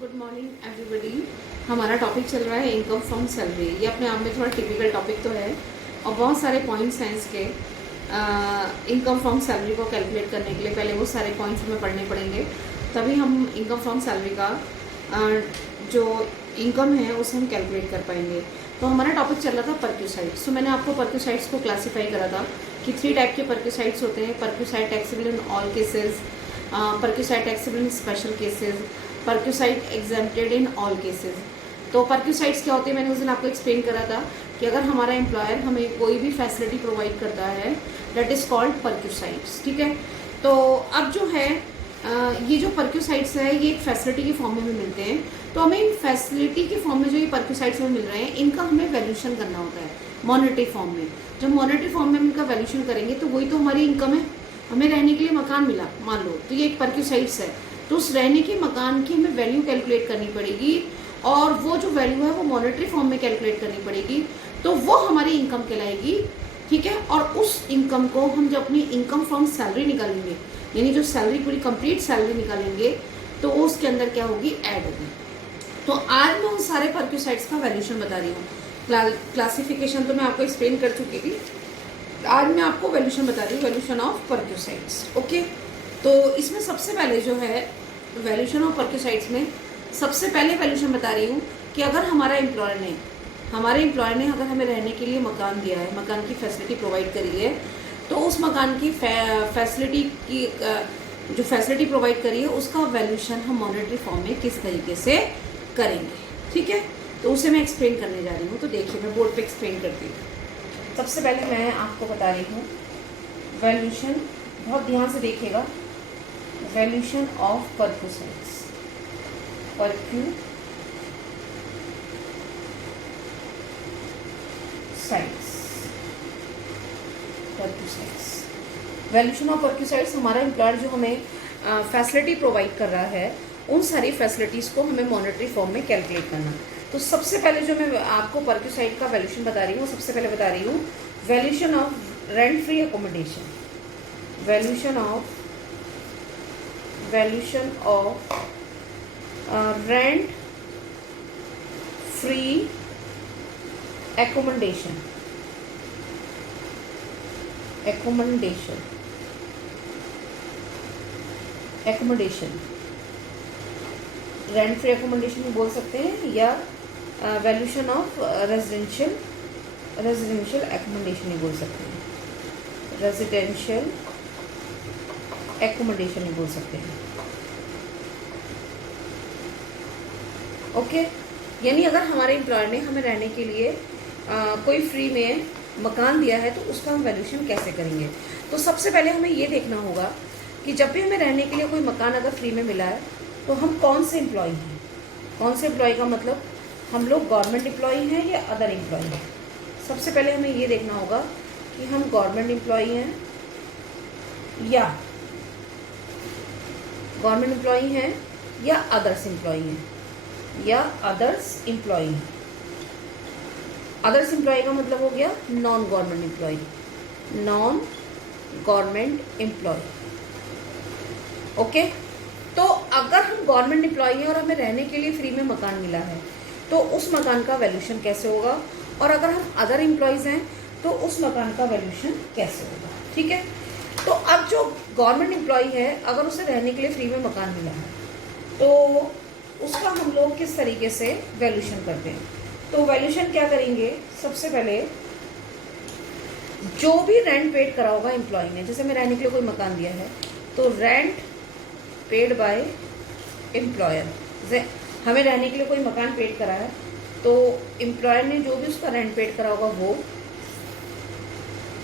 Good morning everybody. हमारा topic चल रहा है इनकम फ्रॉम सैलरी। ये अपने आप में थोड़ा टिपिकल टॉपिक तो है और बहुत सारे पॉइंट्स हैं इसके। इनकम फ्रॉम सैलरी को कैलकुलेट करने के लिए पहले वो सारे पॉइंट्स हमें पढ़ने पड़ेंगे, तभी हम इनकम फ्रॉम सैलरी का जो इनकम है उसे हम कैलकुलेट कर पाएंगे। तो हमारा टॉपिक चल रहा था परक्यूसाइड्स। तो मैंने आपको परक्यूसाइड्स को क्लासीफाई करा था कि 3 टाइप के परक्यूसाइड्स होते हैं: perquisite taxable in all cases, perquisite taxable in special cases, perquisite exempted in all cases. तो परक्यूसाइड्स क्या होते हैं, मैंने उस दिन आपको एक्सप्लेन करा था कि अगर हमारा एम्प्लॉयर हमें कोई भी फैसिलिटी प्रोवाइड करता है दैट इज कॉल्ड परक्यूसाइड्स। ठीक है, तो अब जो है ये जो परक्यूसाइड्स है ये एक फैसिलिटी के फॉर्म में भी मिलते हैं। तो हमें इन फैसिलिटी के फॉर्म में जो ये परक्यूसाइड्स हमें मिल रहे हैं इनका हमें वैल्यूशन करना होता है मॉनेटरी फॉर्म में। जब मॉनेटरी फॉर्म में हम इनका वैल्यूशन करेंगे तो वही तो हमारी इनकम है। हमें रहने के लिए मकान मिला मान लो, तो ये एक परक्यूसाइड्स है। तो उस रहने के मकान की हमें वैल्यू कैलकुलेट करनी पड़ेगी और वो जो वैल्यू है वो मॉनेटरी फॉर्म में कैलकुलेट करनी पड़ेगी, तो वो हमारी इनकम कहलाएगी। ठीक है, और उस इनकम को हम जब अपनी इनकम फ्रॉम सैलरी निकालेंगे, यानी जो सैलरी पूरी कंप्लीट सैलरी निकालेंगे, तो उसके अंदर क्या होगी, ऐड होगी। तो आज मैं उन सारे परक्यूसाइड्स का वैल्यूशन बता रही हूँ। क्लासिफिकेशन तो मैं आपको एक्सप्लेन कर चुकी थी, आज मैं आपको वैल्यूशन बता रही हूँ, वैल्यूशन ऑफ परक्यूसाइड्स। ओके, तो इसमें सबसे पहले जो है वैल्यूशन ऑफ परक्यूसाइड्स में सबसे पहले वैल्यूशन बता रही हूँ कि अगर हमारे एम्प्लॉयर ने अगर हमें रहने के लिए मकान दिया है, मकान की फैसिलिटी प्रोवाइड करी है, तो उस मकान की फैसिलिटी की जो फैसिलिटी प्रोवाइड करी है उसका वैल्यूशन हम मॉनेटरी फॉर्म में किस तरीके से करेंगे। ठीक है, तो उसे मैं एक्सप्लेन करने जा रही हूँ। तो देखिए मैं बोर्ड पे एक्सप्लेन करती हूँ। सबसे पहले मैं आपको बता रही हूँ वैल्यूशन, बहुत ध्यान से देखिएगा, वैल्यूशन ऑफ परक्यूसाइड्स। वैल्यूशन ऑफ परक्यूसाइड्स, हमारा एम्प्लॉयर जो हमें फैसिलिटी प्रोवाइड कर रहा है उन सारी फैसिलिटीज़ को हमें मॉनेटरी फॉर्म में कैलकुलेट करना। तो सबसे पहले जो मैं आपको परक्यूसाइड का वैल्यूशन बता रही हूँ, सबसे पहले बता रही हूँ valuation of rent free accommodation. Valuation of rent free accommodation. Rent free accommodation भी बोल सकते हैं, या वैल्यूशन ऑफ रेजिडेंशियल एकोमोडेशन ही बोल सकते हैं, रेजिडेंशियल एकोमोडेशन ही बोल सकते हैं। ओके, यानी अगर हमारे एम्प्लॉयर ने हमें रहने के लिए कोई फ्री में मकान दिया है तो उसका हम वैल्यूशन कैसे करेंगे। तो सबसे पहले हमें ये देखना होगा कि जब भी हमें रहने के लिए कोई मकान अगर फ्री में मिला है तो हम कौन से एम्प्लॉय हैं। कौन से एम्प्लॉय का मतलब हम लोग गवर्नमेंट एम्प्लॉय हैं या अदर एम्प्लॉय हैं। सबसे पहले हमें ये देखना होगा कि हम गवर्नमेंट एम्प्लॉय हैं या अदर्स एम्प्लॉय हैं, अदर्स एम्प्लॉय का मतलब हो गया नॉन गवर्नमेंट एम्प्लॉय। ओके, तो अगर हम गवर्नमेंट एम्प्लॉय हैं और हमें रहने के लिए फ्री में मकान मिला है तो उस मकान का वैल्यूशन कैसे होगा, और अगर हम अदर एम्प्लॉयज़ हैं तो उस मकान का वैल्यूशन कैसे होगा। ठीक है, तो अब जो गवर्नमेंट एम्प्लॉय है अगर उसे रहने के लिए फ्री में मकान मिला है तो उसका हम लोग किस तरीके से वैल्यूशन करते हैं। तो वैल्यूशन क्या करेंगे, सबसे पहले जो भी रेंट पेड करा होगा एम्प्लॉय ने, जैसे मैं रहने के लिए कोई मकान दिया है तो रेंट पेड बाय एम्प्लॉयर, हमें रहने के लिए कोई मकान पेड करा है तो एम्प्लॉयर ने जो भी उसका रेंट पेड करा होगा वो,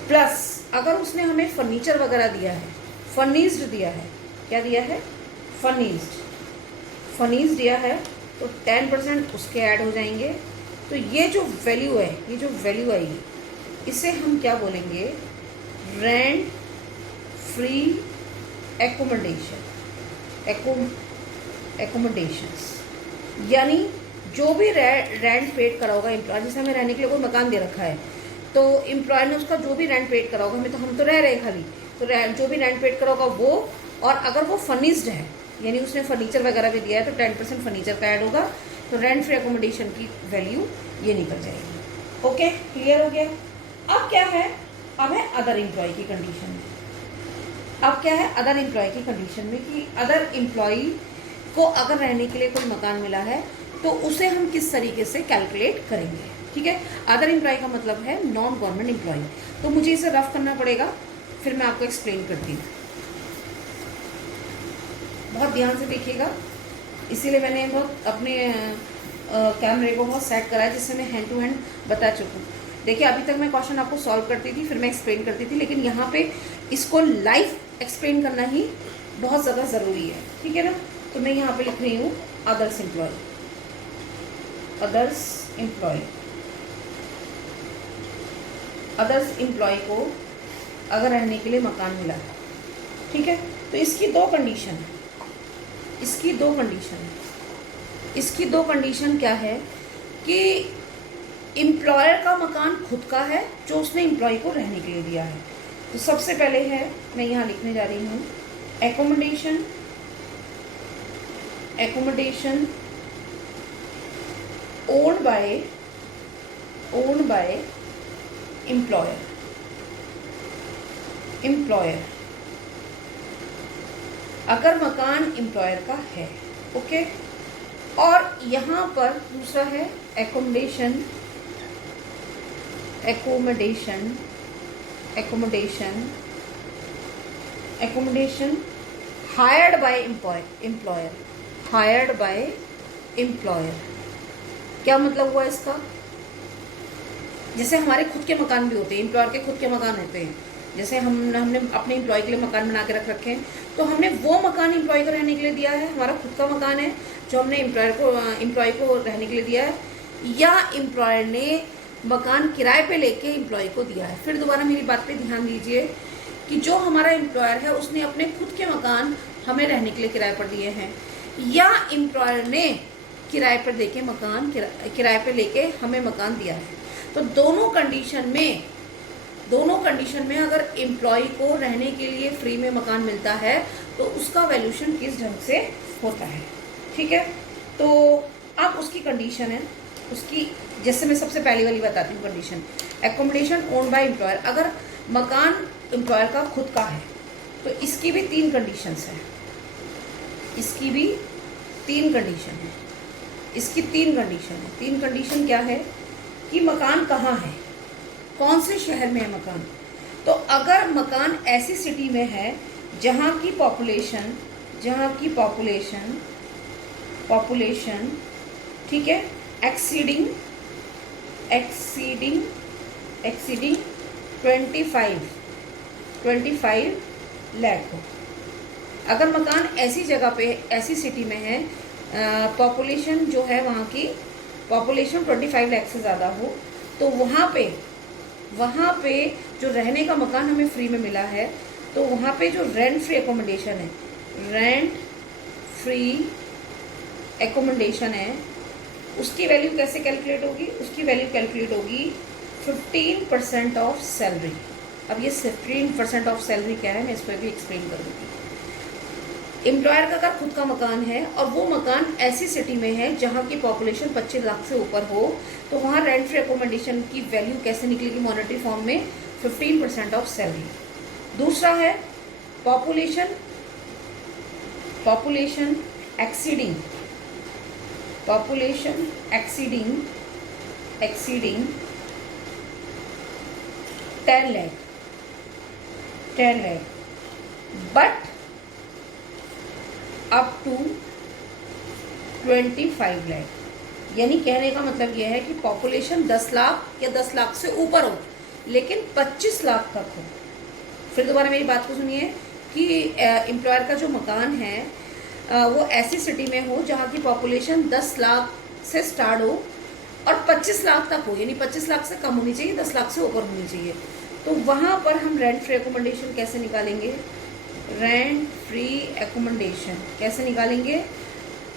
प्लस अगर उसने हमें फर्नीचर वगैरह दिया है, फर्निश्ड दिया है, क्या दिया है, फर्निश्ड दिया है, तो 10% उसके ऐड हो जाएंगे। तो ये जो वैल्यू आएगी इसे हम क्या बोलेंगे, रेंट फ्री एकोमोडेशंस। यानी जो भी रेंट पेड करा होगा एम्प्लॉय, जैसे हमें रहने के लिए कोई मकान दे रखा है तो एम्प्लॉय ने उसका जो भी रेंट पेड करा होगा, हम तो रह रहे खाली, तो जो भी रेंट पेड करा होगा वो, और अगर वो फर्निश्ड है यानी उसने फर्नीचर वगैरह भी दिया है तो 10% फर्नीचर का ऐड होगा, तो रेंट फ्री एकोमोडेशन की वैल्यू ये निकल जाएगी। ओके, क्लियर हो गया। अब क्या है, अब है अदर एम्प्लॉय की कंडीशन में। अब क्या है अदर एम्प्लॉय की कंडीशन में कि अदर एम्प्लॉय को अगर रहने के लिए कोई मकान मिला है तो उसे हम किस तरीके से कैलकुलेट करेंगे। ठीक है, अदर एम्प्लॉय का मतलब है नॉन गवर्नमेंट एम्प्लॉय। तो मुझे इसे रफ करना पड़ेगा, फिर मैं आपको एक्सप्लेन करती हूँ। बहुत ध्यान से देखिएगा, इसीलिए मैंने बहुत अपने कैमरे को बहुत सेट करा है जिससे मैं हैंड टू हैंड बता चुकूँ। देखिए, अभी तक मैं क्वेश्चन आपको सॉल्व करती थी, फिर मैं एक्सप्लेन करती थी, लेकिन यहाँ पे इसको लाइव एक्सप्लेन करना ही बहुत ज़्यादा ज़रूरी है। ठीक है ना, तो मैं यहाँ पे लिख रही हूँ others employ. Others employ, others employ को अगर रहने के लिए मकान मिला है, ठीक है, तो इसकी दो कंडीशन है। इसकी दो कंडीशन है। इसकी दो कंडीशन क्या है कि एम्प्लॉयर का मकान खुद का है जो उसने एम्प्लॉय को रहने के लिए दिया है। तो सबसे पहले है, मैं यहाँ लिखने जा रही हूँ accommodation, accommodation owned by employer, employer अगर मकान एम्प्लॉयर का है। ओके, और यहाँ पर दूसरा है accommodation, accommodation, accommodation, accommodation hired by employer, hired by employer. क्या मतलब हुआ इसका, जैसे हमारे खुद के मकान भी होते हैं, एम्प्लॉयर के खुद के मकान होते हैं। जैसे हमने अपने एम्प्लॉय के लिए मकान बना के रख रखे हैं, तो हमने वो मकान एम्प्लॉय को रहने के लिए दिया है, हमारा खुद का मकान है जो हमने एम्प्लॉय को रहने के लिए दिया है, या एम्प्लॉयर ने मकान किराए पे लेके एम्प्लॉय को दिया है। फिर दोबारा मेरी बात पे ध्यान दीजिए कि जो हमारा एम्प्लॉयर है उसने अपने खुद के मकान हमें रहने के लिए किराए पर दिए हैं, या एम्प्लॉयर ने किराए पर देके मकान किराए पे लेके हमें मकान दिया है। तो दोनों कंडीशन में अगर एम्प्लॉय को रहने के लिए फ्री में मकान मिलता है तो उसका वैल्यूशन किस ढंग से होता है। ठीक है, तो अब उसकी कंडीशन है, उसकी जैसे मैं सबसे पहली वाली बताती हूँ condition, accommodation owned by employer. अगर मकान एम्प्लॉयर का खुद का है तो इसकी भी तीन कंडीशंस हैं, इसकी भी तीन कंडीशन है, इसकी तीन कंडीशन है। तीन कंडीशन क्या है कि मकान कहाँ है, कौन से शहर में है मकान। तो अगर मकान ऐसी सिटी में है जहाँ की पॉपुलेशन ठीक है एक्सीडिंग 25 लाख हो। अगर मकान ऐसी जगह पे, ऐसी सिटी में है, पॉपुलेशन जो है वहाँ की पॉपुलेशन 25 लाख से ज़्यादा हो, तो वहाँ पे जो रहने का मकान हमें फ्री में मिला है, तो वहाँ पे जो रेंट फ्री एकोमोडेशन है, रेंट फ्री एकोमोडेशन है, उसकी वैल्यू कैसे कैलकुलेट होगी, उसकी वैल्यू कैलकुलेट होगी 15% ऑफ सैलरी। अब ये 15% ऑफ सैलरी क्या है मैं इस पर भी एक्सप्लेन कर दूँगी। एम्प्लॉयर का अगर खुद का मकान है और वो मकान ऐसी सिटी में है जहाँ की पॉपुलेशन 25 लाख से ऊपर हो, तो वहाँ रेंट फ्री एकोमोडेशन की वैल्यू कैसे निकलेगी मॉनेटरी फॉर्म में, 15% ऑफ सैलरी। दूसरा है population exceeding 10 lakh but up to 25 lakh. यानी कहने का मतलब यह है कि पॉपुलेशन 10 लाख या 10 लाख से ऊपर हो लेकिन 25 लाख तक हो। फिर दोबारा मेरी बात को सुनिए कि एम्प्लॉयर का जो मकान है वो ऐसी सिटी में हो जहाँ की पॉपुलेशन 10 लाख से स्टार्ट हो और 25 लाख तक हो, यानी 25 लाख से कम होनी चाहिए, 10 लाख से ऊपर होनी चाहिए। तो वहाँ पर हम रेंट फ्री एकोमोडेशन कैसे निकालेंगे, रेंट फ्री एकोमोडेशन कैसे निकालेंगे,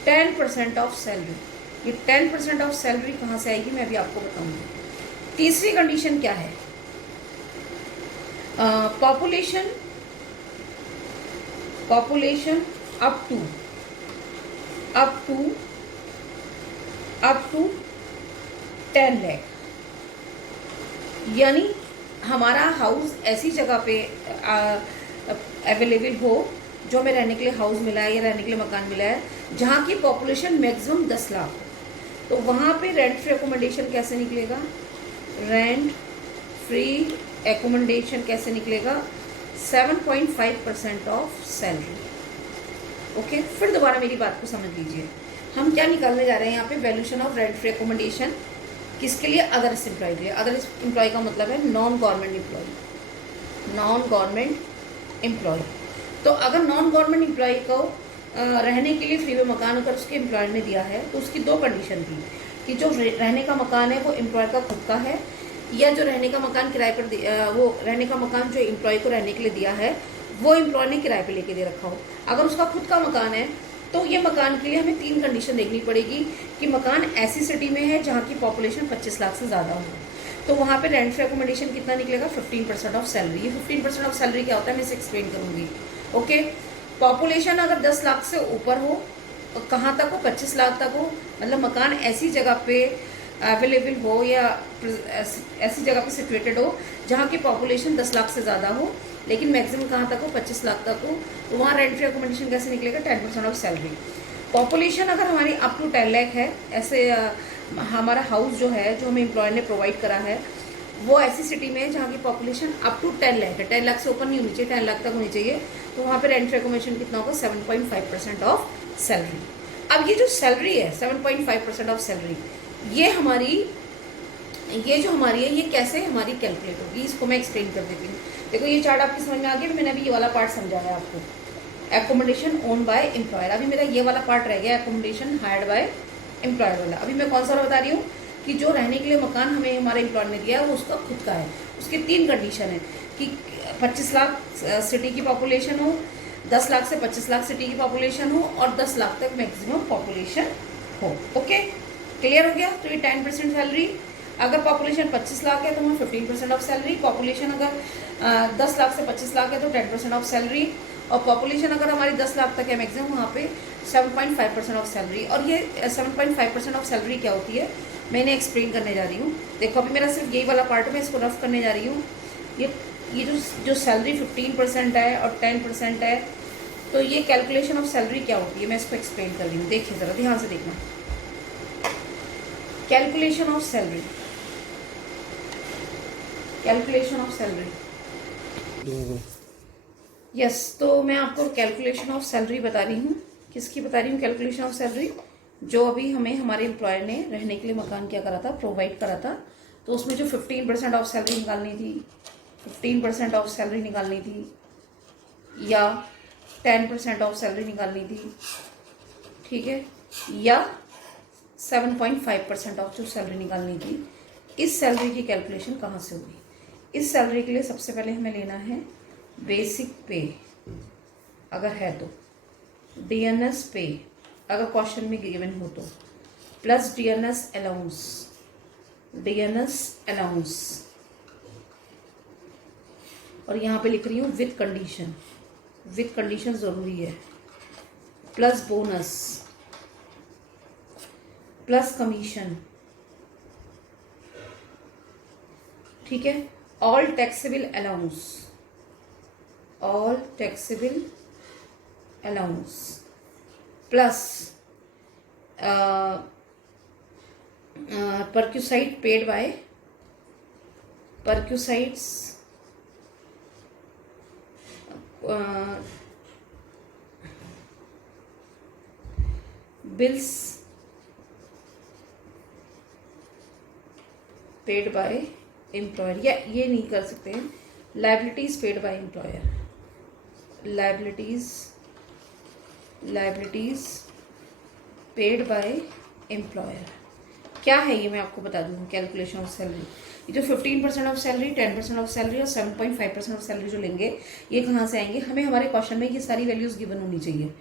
10% ऑफ सैलरी। ये 10% ऑफ सैलरी कहाँ से आएगी मैं अभी आपको बताऊंगी। तीसरी कंडीशन क्या है, population up to up to 10 lakh, यानी हमारा हाउस ऐसी जगह पे अवेलेबल हो जो हमें रहने के लिए हाउस मिला है या रहने के लिए मकान मिला है जहाँ की पॉपुलेशन मैक्सिमम 10 लाख हो, तो वहाँ पे रेंट फ्री एकोमोडेशन कैसे निकलेगा? रेंट फ्री एकोमोडेशन कैसे निकलेगा? 7.5% ऑफ सैलरी। ओके, फिर दोबारा मेरी बात को समझ लीजिए। हम क्या निकालने जा रहे हैं यहाँ पे? Valuation of rent free accommodation किसके लिए? अदर्स एम्प्लॉय के लिए। अदर्स एम्प्लॉय का मतलब है non government employ, non government employ. तो अगर नॉन गवर्नमेंट एम्प्लॉय को रहने के लिए फ्री में मकान अगर उसके एम्प्लॉयर ने दिया है तो उसकी दो कंडीशन थी कि जो रहने का मकान है वो एम्प्लॉयर का खुद का है, या जो रहने का मकान किराए पर वो रहने का मकान जो एम्प्लॉय को रहने के लिए दिया है वो एम्प्लॉयर ने किराए पे लेके दे रखा हो। अगर उसका खुद का मकान है तो ये मकान के लिए हमें 3 कंडीशन देखनी पड़ेगी कि मकान ऐसी सिटी में है जहाँ की पॉपुलेशन 25 लाख से ज़्यादा हो, तो वहाँ पे रेंट फ्री एकोमोडेशन कितना निकलेगा? 15% ऑफ सैलरी। ये 15% ऑफ सैलरी क्या होता है मैं इसे एक्सप्लेन करूँगी। ओके, पॉपुलेशन अगर 10 लाख से ऊपर हो, कहाँ तक हो? 25 लाख तक हो, मतलब मकान ऐसी जगह पे अवेलेबल हो या ऐसी जगह पे सिचुएटेड हो जहाँ की पॉपुलेशन 10 लाख से ज़्यादा हो, लेकिन मैक्सिमम कहाँ तक हो? 25 लाख तक हो, तो वहाँ रेंट फ्री एकोमोडेशन कैसे निकलेगा? 10% ऑफ सैलरी। पॉपुलेशन अगर हमारी अप टू 10 लाख है, ऐसे हमारा हाउस जो है जो हमें एम्प्लॉयर ने प्रोवाइड करा है वो ऐसी सिटी में है जहाँ की पॉपुलेशन अप टू 10 लाख है, 10 लाख से ऊपर नहीं होनी चाहिए, 10 लाख तक होनी चाहिए, तो वहाँ पे रेंट फ्री एकोमोडेशन कितना होगा? 7.5% ऑफ सैलरी। अब ये जो सैलरी है 7.5% ऑफ सैलरी, ये जो हमारी है ये कैसे हमारी कैलकुलेट होगी, इसको मैं एक्सप्लेन कर देती हूँ। देखो ये चार्ट आपकी समझ में आ गया? मैंने अभी ये वाला पार्ट समझाया आपको, एकोमोडेशन ओन बाय एम्प्लॉयर। अभी मेरा ये वाला पार्ट रह गया, एकोमोडेशन हायर्ड बाय एम्प्लॉयर वाला। अभी मैं कौन सा बता रही हूँ कि जो रहने के लिए मकान हमें हमारे एम्प्लॉयर ने दिया है वो उसका खुद का है। उसके 3 कंडीशन है कि 25 लाख सिटी की पॉपुलेशन हो, 10 लाख से 25 लाख सिटी की पॉपुलेशन हो और 10 लाख तक मैक्सिमम पॉपुलेशन हो। ओके, क्लियर हो गया? तो ये 10% सैलरी। अगर पॉपुलेशन 25 लाख है तो वहाँ 15% ऑफ सैलरी। पॉपुलेशन अगर 10 लाख से 25 लाख है तो 10% ऑफ सैलरी, और पॉपुलेशन अगर हमारी 10 लाख तक है मैक्सिमम वहाँ पे 7.5% ऑफ सैलरी। और ये 7.5% ऑफ सैलरी क्या होती है मैंने एक्सप्लेन करने जा रही हूँ। देखो अभी मेरा सिर्फ यही वाला पार्ट है, मैं इसको रफ करने जा रही हूँ। ये जो सैलरी 15% है और 10% है, तो ये कैलकुलेशन ऑफ सैलरी क्या होती है मैं इसको एक्सप्लेन कर रही हूँ। देखिए ज़रा ध्यान से देखना, calculation of salary, calculation of salary. Yes, तो मैं आपको कैलकुलेशन ऑफ सैलरी बता रही हूँ। किसकी बता रही हूँ कैलकुलेशन ऑफ सैलरी? जो अभी हमें हमारे एम्प्लॉयर ने रहने के लिए मकान क्या करा था, प्रोवाइड करा था, तो उसमें जो 15% ऑफ सैलरी निकालनी थी, 15% ऑफ सैलरी निकालनी थी, या 10% ऑफ सैलरी निकालनी थी, ठीक है, या 7.5% ऑफ जो सैलरी निकालनी थी, इस सैलरी की कैलकुलेशन कहाँ से होगी? इस सैलरी के लिए सबसे पहले हमें लेना है बेसिक पे, अगर है तो डीएनएस पे, अगर क्वेश्चन में गिवन हो तो, plus DNS allowance, DNS allowance, और यहाँ पे लिख रही हूँ विद कंडीशन, विद कंडीशन ज़रूरी है, प्लस बोनस, प्लस कमीशन, ठीक है, all taxable allowance, all taxable allowance, plus perquisite paid by, perquisites bills paid by employer, या ये नहीं कर सकते हैं, liabilities paid by employer, liabilities paid by employer. क्या है ये मैं आपको बता दूँ कैलकुलेशन ऑफ सैलरी। ये जो 15% ऑफ सैलरी, 10% ऑफ सैलरी और 7.5% ऑफ सैलरी जो लेंगे, ये कहाँ से आएंगे? हमें हमारे क्वेश्चन में ये सारी वैल्यूज गिवन होनी चाहिए।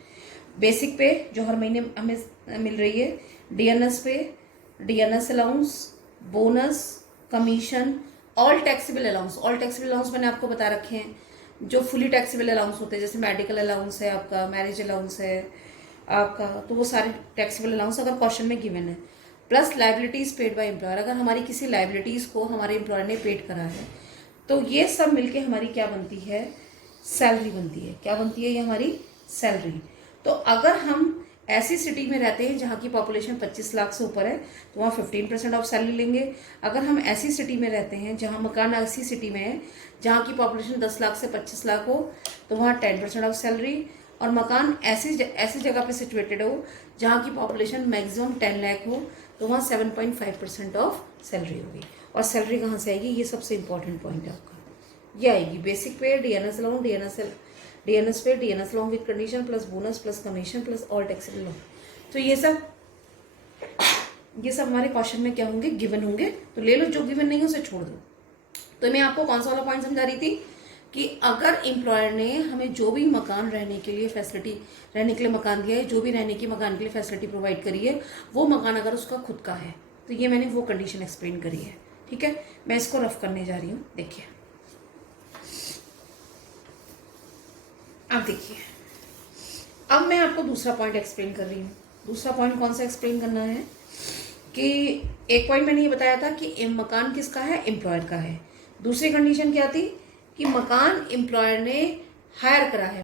बेसिक पे जो हर महीने हमें मिल रही है, डीएनएस पे, DNS allowance, bonus, commission, all taxable allowance. All taxable allowance मैंने आपको बता रखे हैं, जो फुली टैक्सेबल अलाउंस होते हैं, जैसे मेडिकल अलाउंस है आपका, मैरिज अलाउंस है, आपका, तो वो सारे टैक्सेबल अलाउंस अगर क्वेश्चन में गिवन है, plus liabilities paid by employer, अगर हमारी किसी लाइबिलिटीज को हमारे एम्प्लॉयर ने पेड करा है तो ये सब मिलके हमारी क्या बनती है, सैलरी बनती है। क्या बनती है, ये हमारी सैलरी। तो अगर हम ऐसी सिटी में रहते हैं जहाँ की पॉपुलेशन 25 लाख से ऊपर है तो वहाँ 15% ऑफ सैलरी लेंगे। अगर हम ऐसी सिटी में रहते हैं जहाँ मकान ऐसी सिटी में है जहाँ की पॉपुलेशन 10 लाख से 25 लाख हो तो वहाँ 10% ऑफ सैलरी, और मकान ऐसी जगह पे सिचुएटेड हो जहाँ की पॉपुलेशन मैक्सिमम 10 लाख हो तो वहाँ 7.5% ऑफ सैलरी होगी। और सैलरी कहाँ से आएगी, ये सबसे इंपॉर्टेंट पॉइंट है आपका, ये आएगी बेसिक पे, डीएनएस अलाउंस, डीएनएस पे, DNS allowance with condition plus bonus plus commission plus all taxable allowance. तो ये सब हमारे क्वेश्चन में क्या होंगे, गिवन होंगे, तो ले लो, जो गिवन नहीं है उसे छोड़ दो। तो मैं आपको कौन सा वाला पॉइंट समझा रही थी कि अगर एम्प्लॉयर ने हमें जो भी मकान रहने के लिए फैसिलिटी, रहने के लिए मकान दिया है, जो भी रहने की मकान के लिए फैसिलिटी प्रोवाइड करी है, वो मकान अगर उसका खुद का है तो ये मैंने वो कंडीशन एक्सप्लेन करी है। ठीक है, मैं इसको रफ करने जा रही हूँ, देखिए। अब देखिए, अब मैं आपको दूसरा पॉइंट एक्सप्लेन कर रही हूँ। दूसरा पॉइंट कौन सा एक्सप्लेन करना है कि एक पॉइंट मैंने ये बताया था कि मकान किसका है, एम्प्लॉयर का है। दूसरी कंडीशन क्या थी कि मकान एम्प्लॉयर ने हायर करा है।